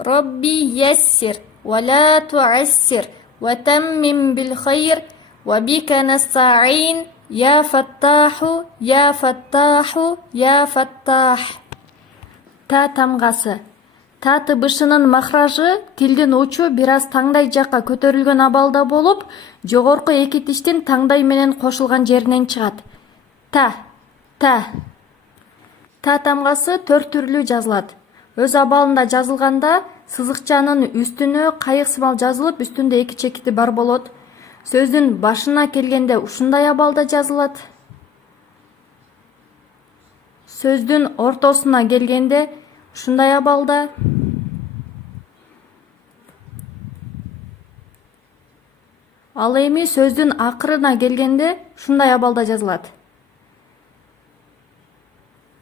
ربي يسر ولا تعسر وتمم بالخير وبك نستعين يا فتاح يا فتاح يا فتاح. Та тамгасы. Та тыбышынын махражы тилдин учу бир аз таңдай жакка көтөрүлгөн абалда болуп, жогорку эки тиштин таңдай менен кошулган жеринен чыгат. Та. Та тамгасы 4 түрлүү жазылат. Өз абалында жазылганда сызыкчанын үстүнө кайык сымал жазылып, үстүндө эки чекити бар болот. Сөздүн башына келгенде ушундай абалда жазылат. Сөздүн ортосуна келгенде ушундай абалда. Ал эми сөздүн акырына келгенде ушундай абалда жазылат.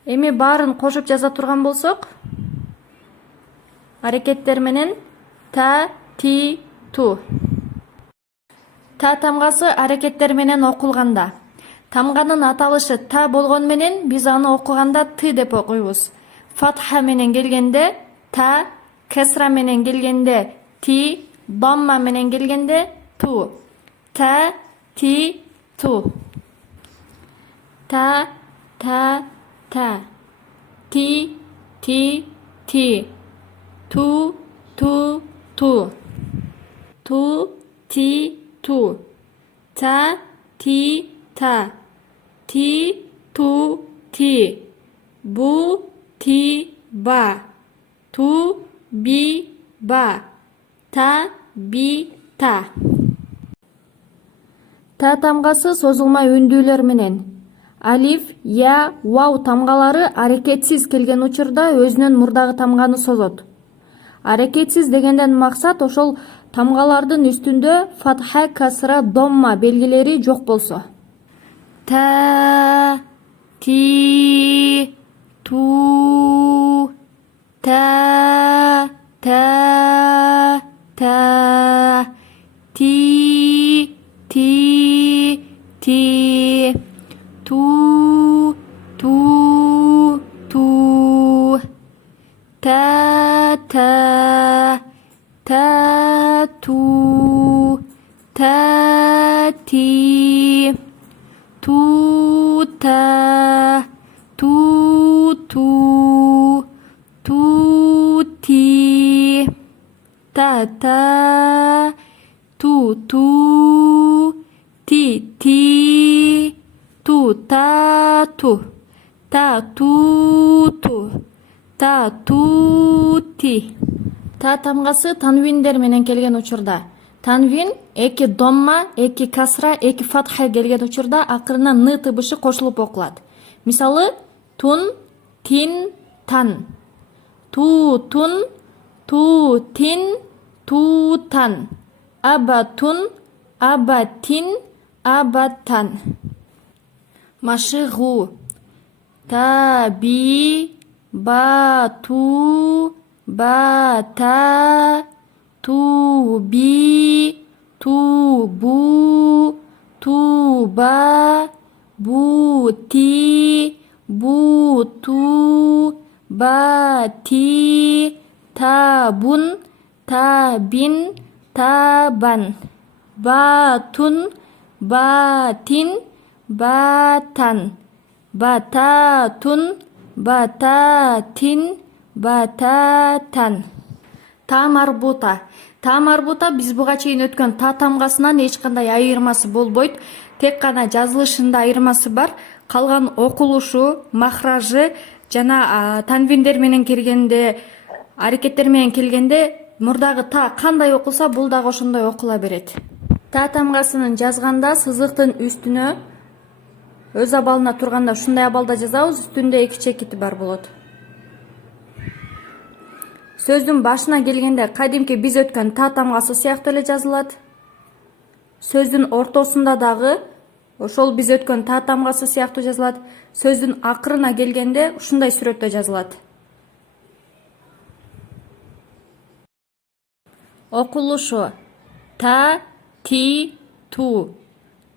Эми баарын кошуп жаза турган болсок, аракеттер менен та, ти, ту. Та тамгасы аракеттер менен окулганда. Тамганын аталышы та болгон менен биз аны окуганда ты деп окуйбуз. Фатха менен келгенде та, кесра менен келгенде ти, дамма менен келгенде ту. Та, ти, ту. Та. Ти, ти. Ту, ту. Ту, ти, ту. Та, ти, та. Ти, ту, ти. Бу, ти, ба. Ту, би, ба. Та, би, та. Та тамгасы созулма үндүүлөр менен. Алиф, я, вау тамгалары аракетсиз келген учурда өзүнүн мурдагы тамганы созот. Аракетсиз дегенден максат ошол тамгалардын үстүндө фатха, касра, домма белгилери жок болсо. Та, ти, ту. Та. Ти. Ту. Та. Ту. Та. Ти. Ту. Та. Ту. Ти. Та. Ту. Ти. Ту. Та. Ту. Та. Ту. Ти. Та тамгасы танвиндер менен келген учурда. Танвин эки домма, эки касра, эки фатха келген учурда акырына ны тыбышы кошулуп окулат. Мисалы, тун, тин, тан. Ту, тун, ту, тин, ту, тан. Аба, тун, аба, тин, аба, тан. Машыгу. Та, би, ба, ту, ба, та, ту, би, ту, бу, ту, ба, бу, ти, бу, ту, ба, ти, та, бун, та, бин, та, бан. Ба, тун, ба, тин, ба, тан. Ба, та, тун, ба, та, тин, ба, та, тан. Та марбута. Та марбута биз буга чейин өткөн та тамгасынан эч кандай айырмасы болбойт. Тек гана жазылышында айырмасы бар. Калган окулушу, махражы жана танвиндер менен келгенде, аракеттер менен келгенде мурдагы та кандай окулса, бул дагы ошондой окула берет. Та тамгасынын жазганда сызыктын үстүнө өз абалына турганда ушундай абалда жазабыз, үстүндө эки чекити бар болот. Сөздүн башына келгенде кадимки биз өткөн та тамгасы сыяктуу эле жазылат. Сөздүн ортосунда дагы ошол биз өткөн та тамгасы сыяктуу жазылат. Сөздүн акырына келгенде ушундай сүрөттө жазылат. Окулушу. Та, ти, ту.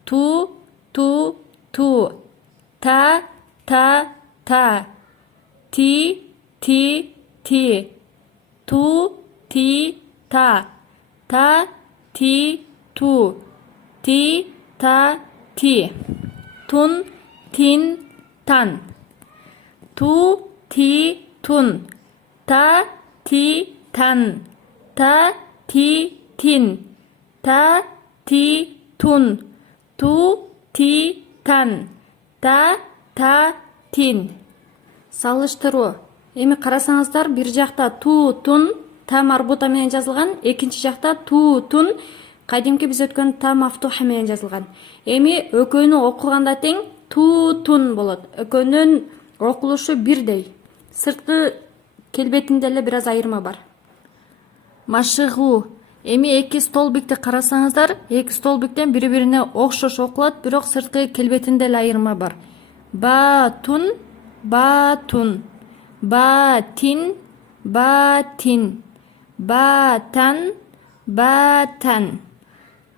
Ту, ту, ту. Та, та. Ти, ти. Ту, ти, та. Та, ти, ту. Ти, та, ти. Тун, тин, тан. Ту, ти, тун. Та, ти, тан. Та, ти, тин. Та, ти, тун. Ту, ти, тан. Та, тин. Салыштыруу. Эми карасаңыздар, бир жакта ту, тун, та марбута менен жазылган, экинчи жакта ту, тун, кадимки биз өткөн та мафтуха менен жазылган. Эми экөөнү окуганда тең ту, тун болот. Экөөнүн окулушу бирдей. Сырткы келбетинде эле бир аз айырма бар. Машыгуу. Эми эки столбикти карасаңыздар, эки столбиктен бири-бирине окшош окулат, бирок сырткы келбетинде эле айырма бар. Батун, батун. Батин, батин. Батан, батан.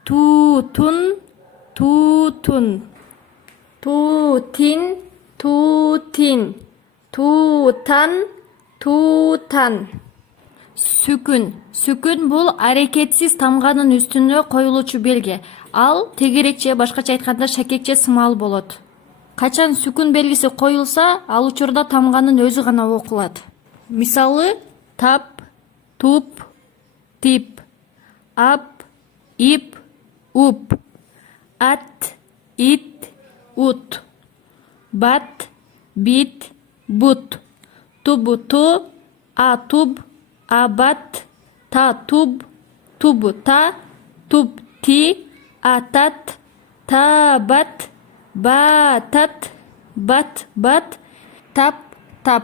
Тутун, тутун. Тутин, тутин. Тутан, тутан. Сүкүн. Сүкүн бул аракетсиз тамганын үстүнө коюлуучу белги. Ал тегерекче, башкача айтканда шакекче сымал болот. Качан сүкүн белгиси коюлса, ал учурда тамганын өзү гана окулат. Мисалы, тап, туп, тип. Ап, ип, уп. Ат, ит, ут. Бат, бит, бут. Тубуту, атуб, абат, татуб, тубута, тупти, атат, табат, батат, бат, тап, тап.